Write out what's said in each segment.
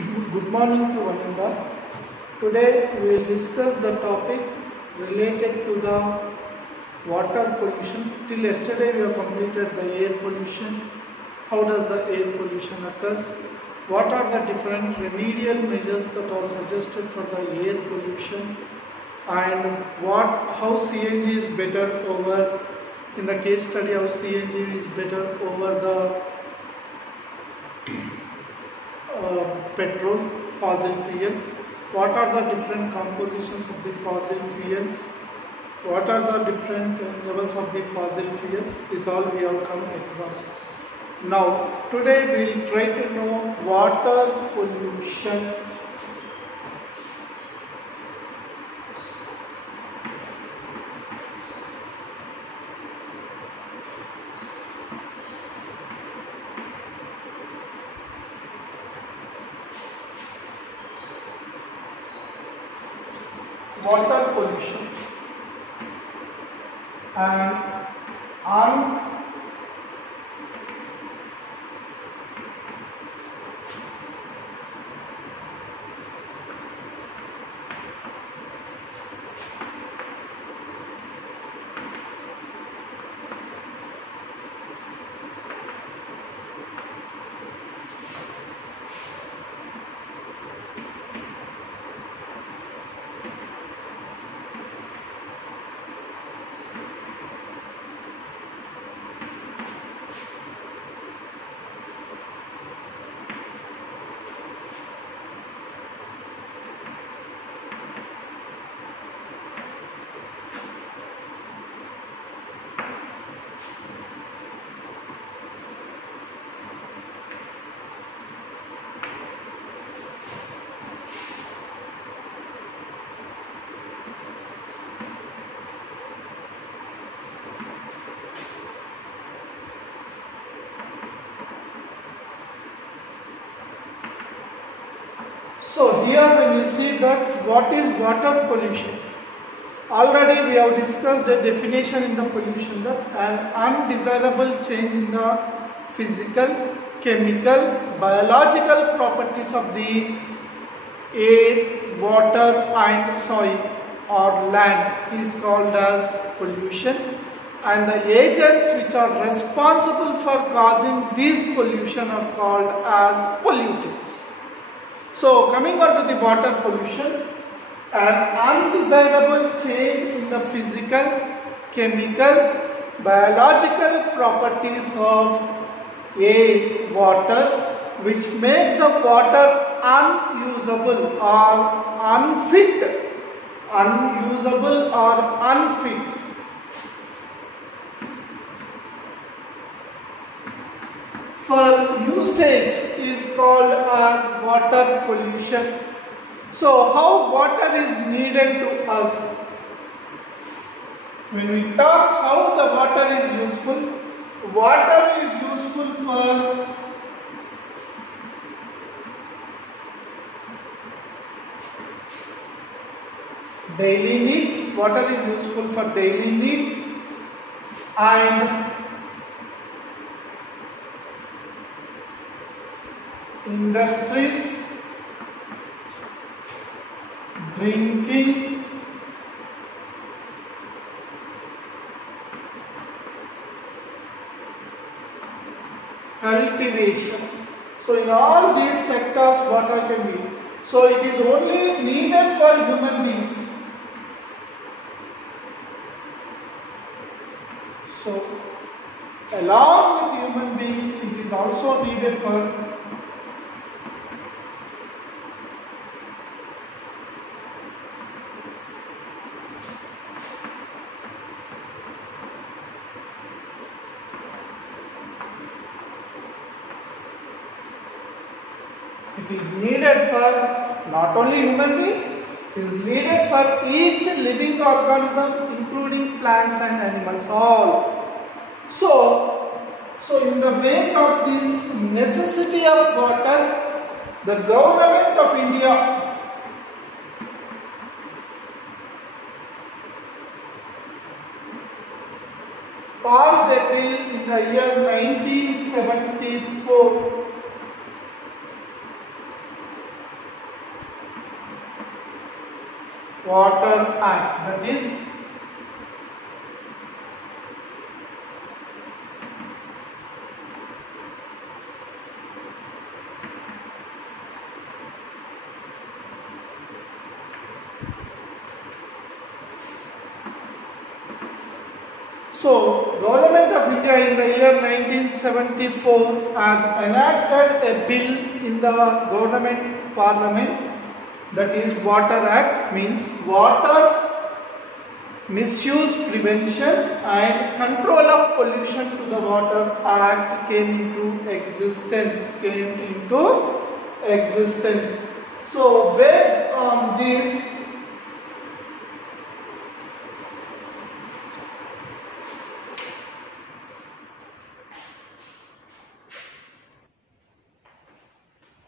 Good morning to one and all. Today we will discuss the topic related to the water pollution. Till yesterday we have completed the air pollution. How does the air pollution occurs? What are the different remedial measures that are suggested for the air pollution? And how CNG is better over, in the case study how CNG is better over the petrol, fossil fuels. What are the different compositions of the fossil fuels? What are the different levels of the fossil fuels? This all we have come across. Now, today we will try to know water pollution. Water pollution and so here when you see that what is water pollution, already we have discussed the definition in the pollution, that an undesirable change in the physical, chemical, biological properties of the air, water and soil or land is called as pollution, and the agents which are responsible for causing this pollution are called as pollutants. So, coming on to the water pollution, an undesirable change in the physical, chemical, biological properties of air, water, which makes the water unusable or unfit, for usage is called as water pollution. So, how water is needed to us? When we talk how the water is useful for daily needs. Water is useful for daily needs and industries, drinking, cultivation. So in all these sectors water can be. So it is only needed for human beings. So along with human beings it is also needed for not only human beings, it is needed for each living organism including plants and animals all. So in the wake of this necessity of water, the government of India passed a bill in the year 1974 Water Act, that is so, Government of India in the year 1974 has enacted a bill in the government parliament, that is Water Act, means Water Misuse Prevention and Control of Pollution to the Water Act came into existence. So, based on this,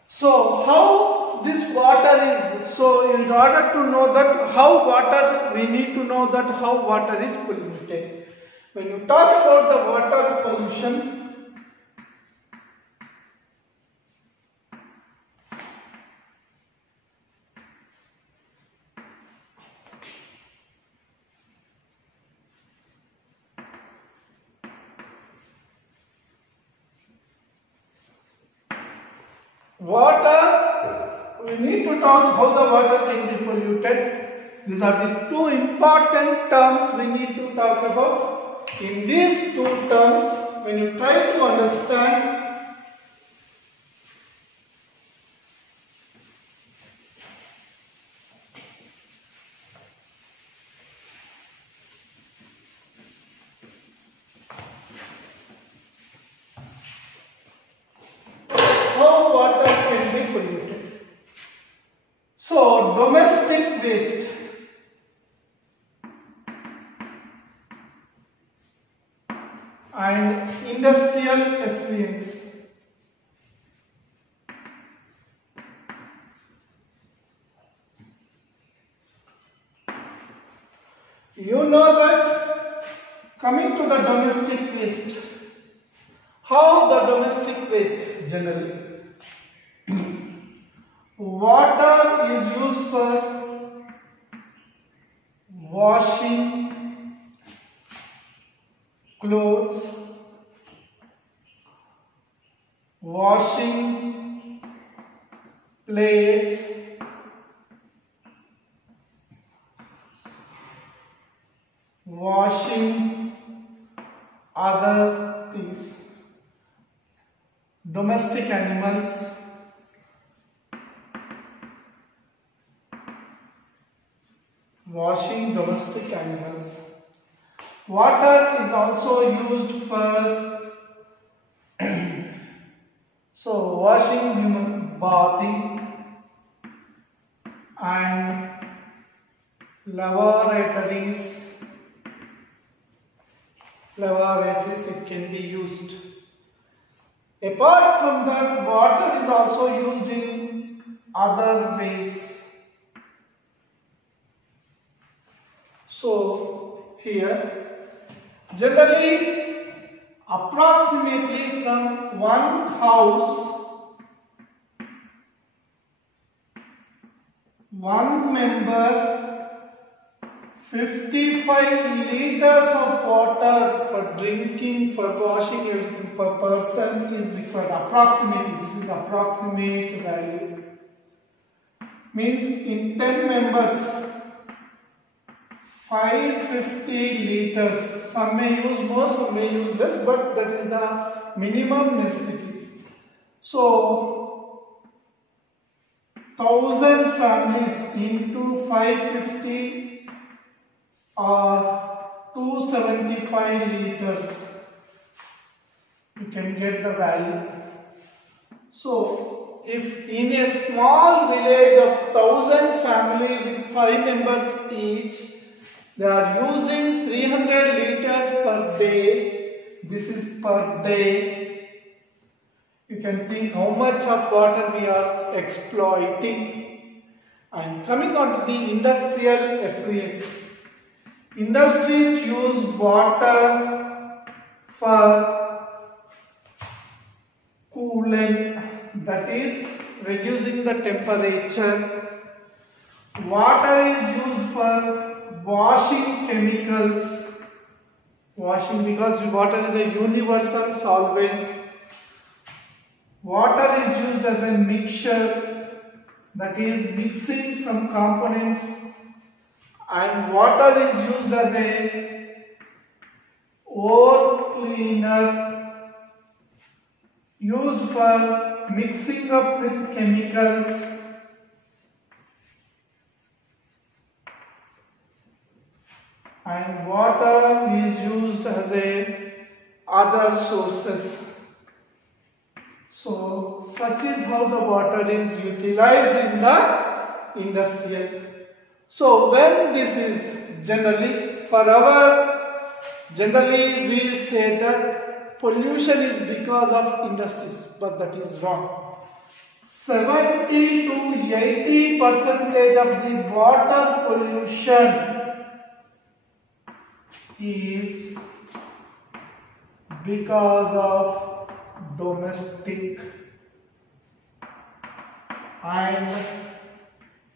so how this water is, so in order to know that how water, we need to know that how water is polluted. When you talk about the water pollution, we need to talk how the water can be polluted. These are the two important terms we need to talk about. In these two terms, when you try to understand, how water can be polluted. So, domestic waste. And industrial effluents. You know that coming to the domestic waste, how the domestic waste generally? Water is used for washing clothes, washing plates, washing other things, domestic animals, washing domestic animals. Water is also used for so washing human, bathing, and lavatories it can be used. Apart from that, water is also used in other ways. So here, generally, approximately from one house, one member, 55 liters of water for drinking, for washing everything per person is required. Approximately, this is approximate value. Means in 10 members, 550 liters. Some may use more, some may use less, but that is the minimum necessity. So, 1000 families into 550 or 275 liters. You can get the value. So, if in a small village of 1000 family with 5 members each, they are using 300 liters per day. This is per day. You can think how much of water we are exploiting. And coming on to the industrial effluents. Industries use water for cooling, that is reducing the temperature. Water is used for washing chemicals. Washing, because water is a universal solvent. Water is used as a mixture, that is mixing some components, and water is used as a ore cleaner, used for mixing up with chemicals. And water is used as a other sources. So such is how the water is utilized in the industrial. So when this is generally generally we say that pollution is because of industries, but that is wrong. 70 to 80% of the water pollution is because of domestic, and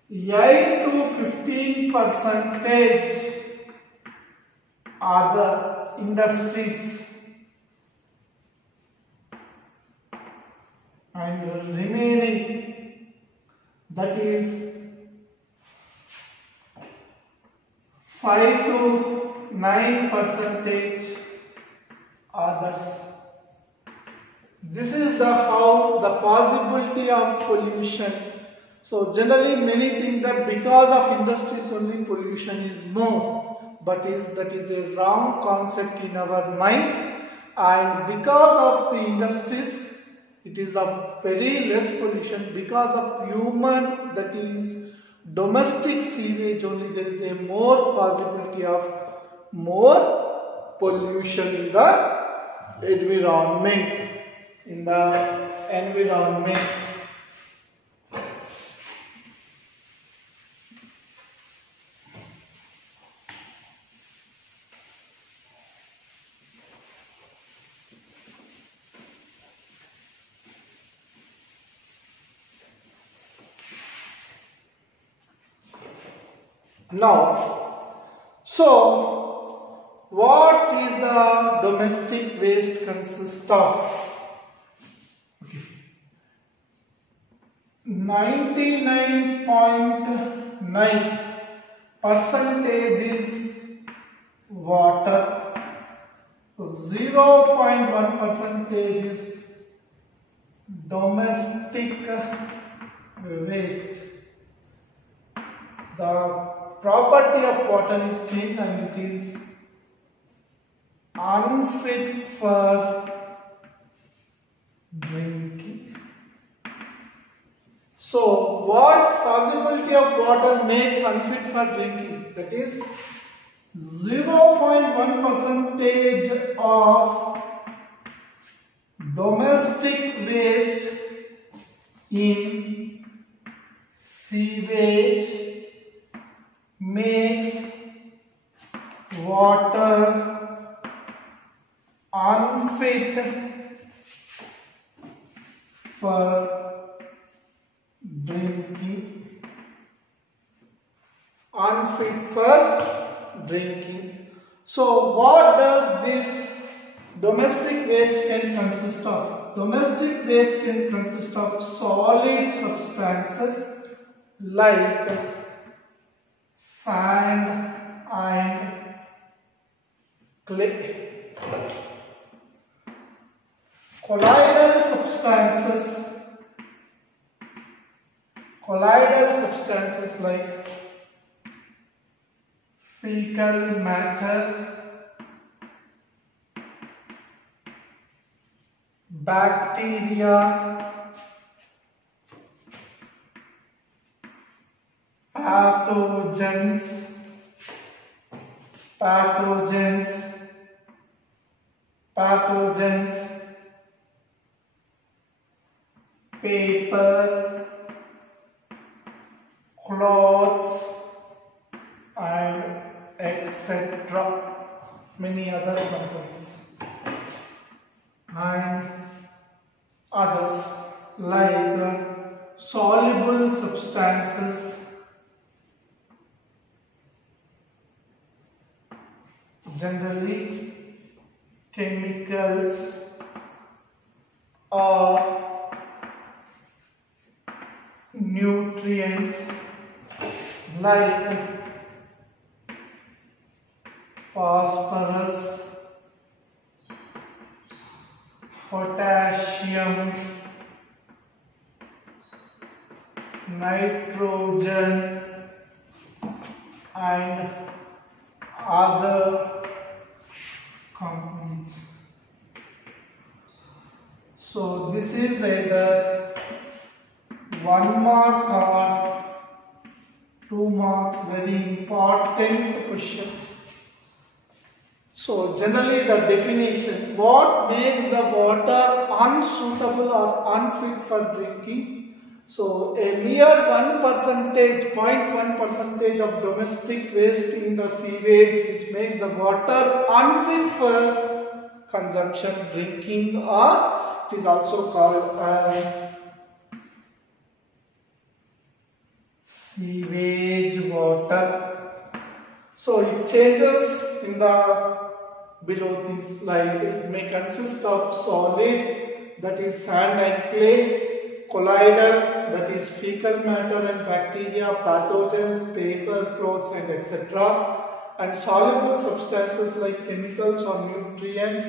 8 to 15% are the industries, and the remaining, that is 5 to 9% others. This is how the possibility of pollution. So generally many think that because of industries only pollution is more, but that is a wrong concept in our mind, and because of the industries it is of very less pollution. Because of human, that is domestic sewage only, there is a more possibility of more pollution in the environment. Now, so what is the domestic waste consist of? 99.9% is water, 0.1% is domestic waste. The property of water is changed and it is unfit for drinking. So what possibility of water makes unfit for drinking? That is 0.1% of domestic waste in sewage makes water unfit for drinking. Unfit for drinking. So what does this domestic waste can consist of? Domestic waste can consist of solid substances like sand and clay. Colloidal substances like fecal matter, bacteria, pathogens, paper, clothes, and etc. Many other components and others like soluble substances generally chemicals or nutrients like phosphorus, potassium, nitrogen and other components. So this is either 1 mark or 2 marks, very important question. So generally the definition, what makes the water unsuitable or unfit for drinking? So a mere 0.1% of domestic waste in the sewage which makes the water unfit for consumption, drinking, or it is also called as sewage water. So it changes in the below things like it may consist of solid, that is sand and clay, colloidal, that is fecal matter and bacteria, pathogens, paper, clothes and etc. and soluble substances like chemicals or nutrients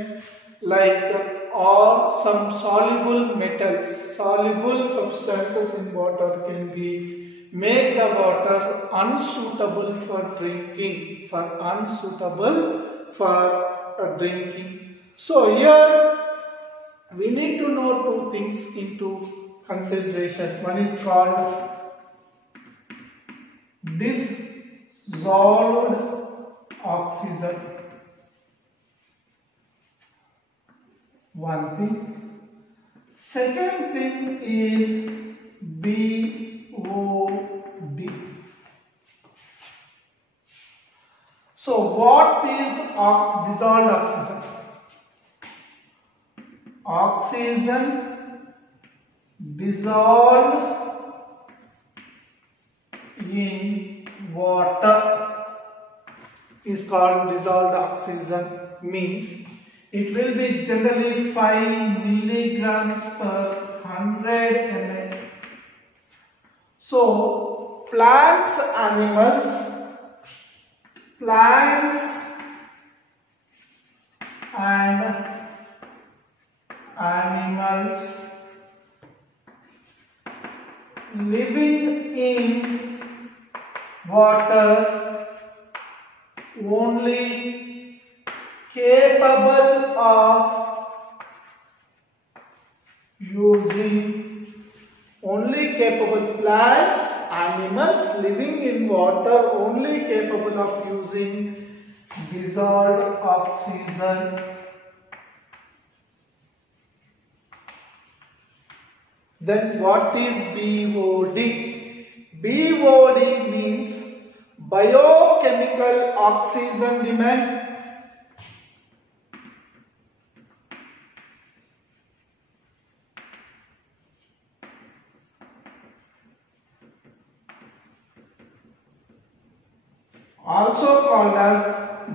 like or some soluble metals. Soluble substances in water can be make the water unsuitable for drinking, drinking. So here we need to know two things into consideration. One is called dissolved oxygen. One thing. Second thing is BOD. So what is dissolved oxygen? Oxygen dissolved in water is called dissolved oxygen, means it will be generally 5 milligrams per 100 ml. So plants and animals living in water only capable of using, plants, animals living in water only capable of using dissolved oxygen. Then what is BOD? BOD means biochemical oxygen demand. Also called as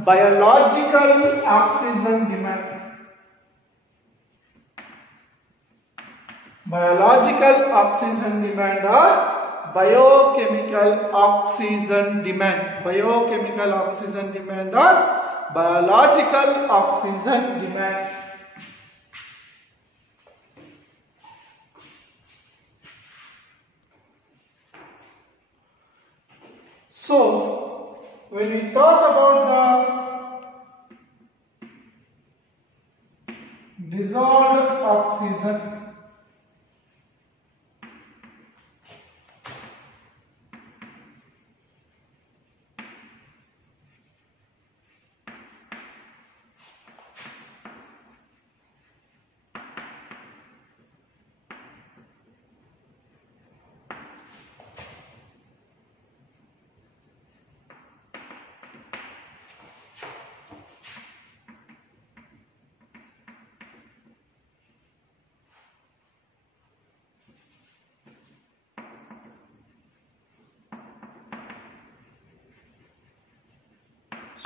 biological oxygen demand. Biological oxygen demand or biochemical oxygen demand. Biochemical oxygen demand or biological oxygen demand. So, when we talk about the dissolved oxygen,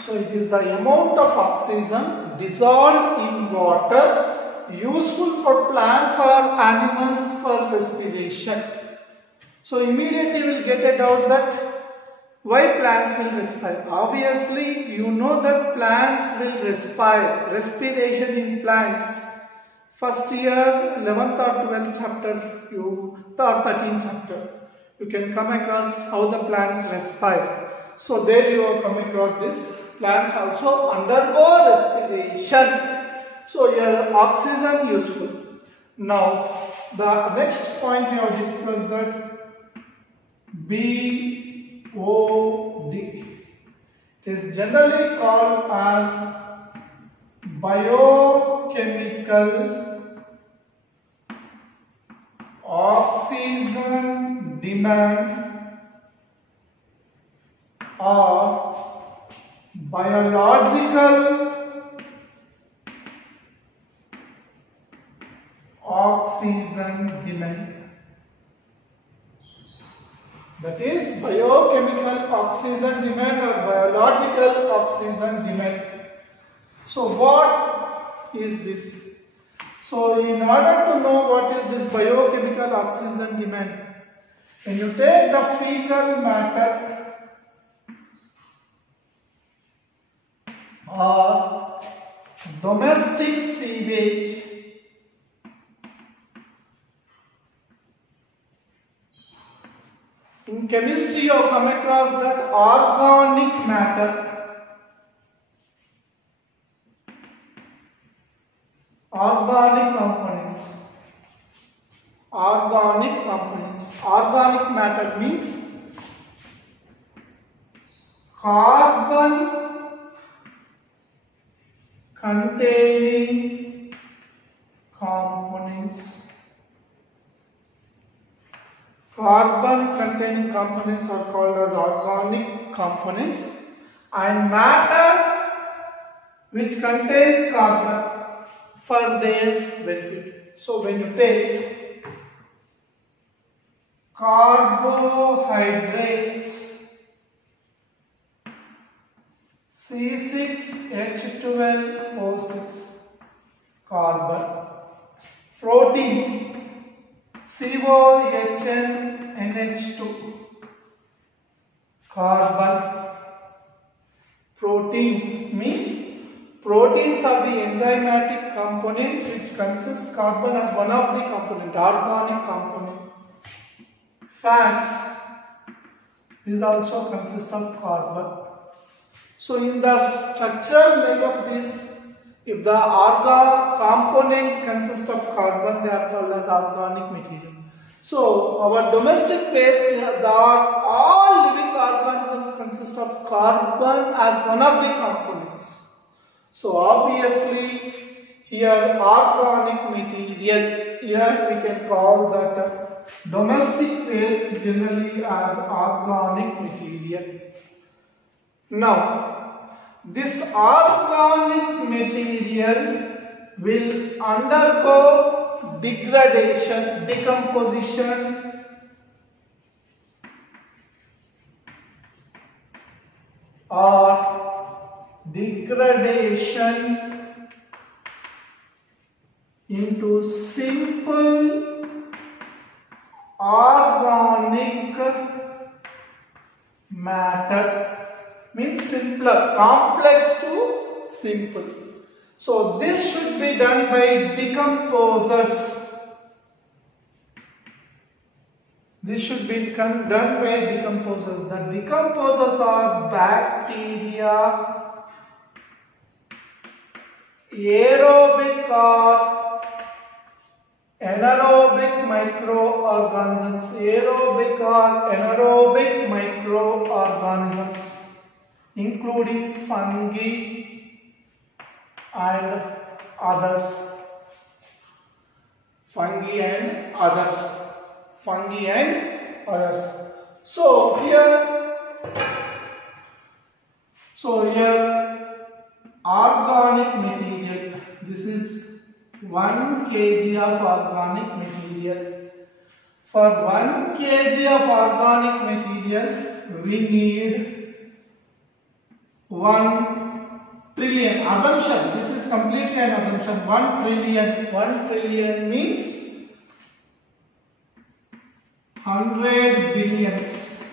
So it is the amount of oxygen dissolved in water useful for plants or animals for respiration. So immediately we will get a doubt that why plants will respire. Obviously you know that plants will respire. Respiration in plants. First year 11th or 12th chapter or 13th chapter you can come across how the plants respire. So there you will come across this. Plants also undergo respiration. So here oxygen useful. Now the next point we have discussed that BOD. It is generally called as biochemical oxygen demand or biological oxygen demand. That is biochemical oxygen demand or biological oxygen demand. So what is this? So in order to know what is this biochemical oxygen demand, when you take the fecal matter or domestic sewage, in chemistry you have come across that organic matter. Organic components. Organic components. Organic matter means carbon containing components. Carbon containing components are called as organic components, and matter which contains carbon for their benefit. So when you take carbohydrates, C6H12O6 carbon, proteins COHNNH2 carbon. Proteins means proteins are the enzymatic components which consist carbon as one of the component, organic component. Fats, these also consist of carbon. So in the structural name of this, if the component consists of carbon, they are called as organic material. So our domestic paste, all living organisms consist of carbon as one of the components. So obviously here organic material, here we can call that domestic paste generally as organic material. Now this organic material will undergo degradation, decomposition or degradation into simple organic matter. Means simpler, complex to simple. So this should be done by decomposers. This should be done by decomposers. The decomposers are bacteria, aerobic or anaerobic microorganisms, aerobic or anaerobic microorganisms, including fungi and others. Fungi and others. Fungi and others. So here organic material. This is 1 kg of organic material. For 1 kg of organic material, we need 1 trillion. Assumption. This is completely an assumption. 1 trillion. 1 trillion means 100 billions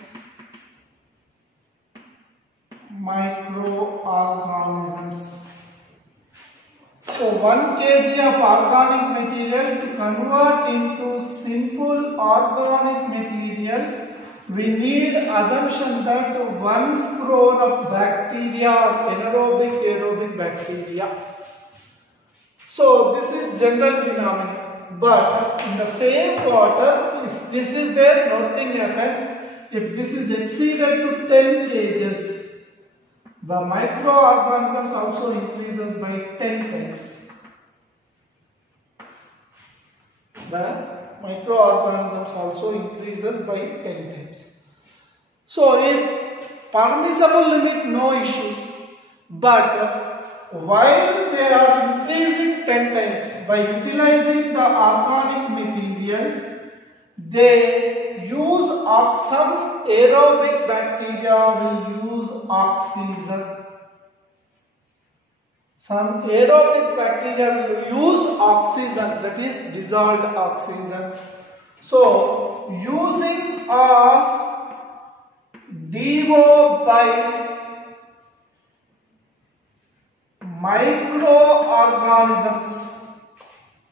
microorganisms. So 1 kg of organic material to convert into simple organic material, we need assumption that 1 crore of bacteria or anaerobic aerobic bacteria. So this is general phenomenon. But in the same water, if this is there, nothing happens. If this is exceeded to 10 kgs, the microorganisms also increases by 10 times. The microorganisms also increases by 10 times. So if permissible limit, no issues. But while they are increasing 10 times by utilizing the organic material, they use some aerobic bacteria will use oxygen. Some aerobic bacteria will use oxygen, that is dissolved oxygen. So using of DO by microorganisms,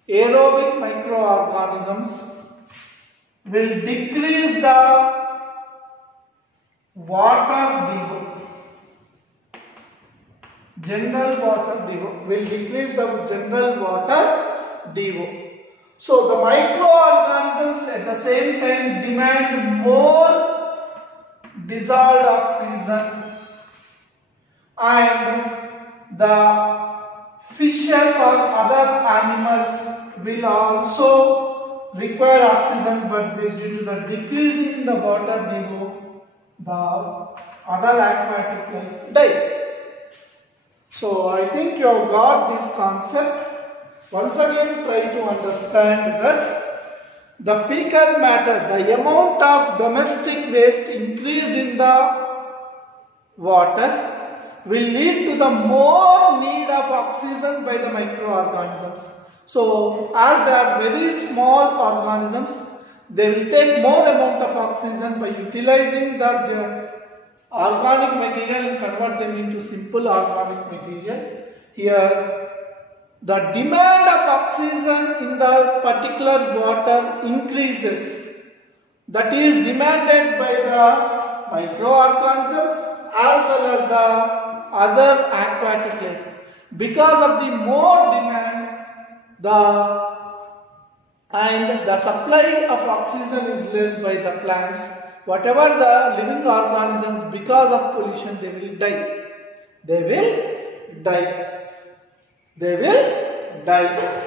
aerobic microorganisms will decrease the water DO. General water DO will decrease the general water DO. So the microorganisms at the same time demand more dissolved oxygen, and the fishes or other animals will also require oxygen, but due to the decrease in the water DO, the other aquatic life die. So I think you have got this concept. Once again, try to understand that the fecal matter, the amount of domestic waste increased in the water, will lead to the more need of oxygen by the microorganisms. So as they are very small organisms, they will take more amount of oxygen by utilizing that organic material and convert them into simple organic material. Here the demand of oxygen in the particular water increases. That is demanded by the microorganisms as well as the other aquatic life. Because of the more demand, the supply of oxygen is less by the plants. Whatever the living organisms, because of pollution, they will die. They will die. They will die.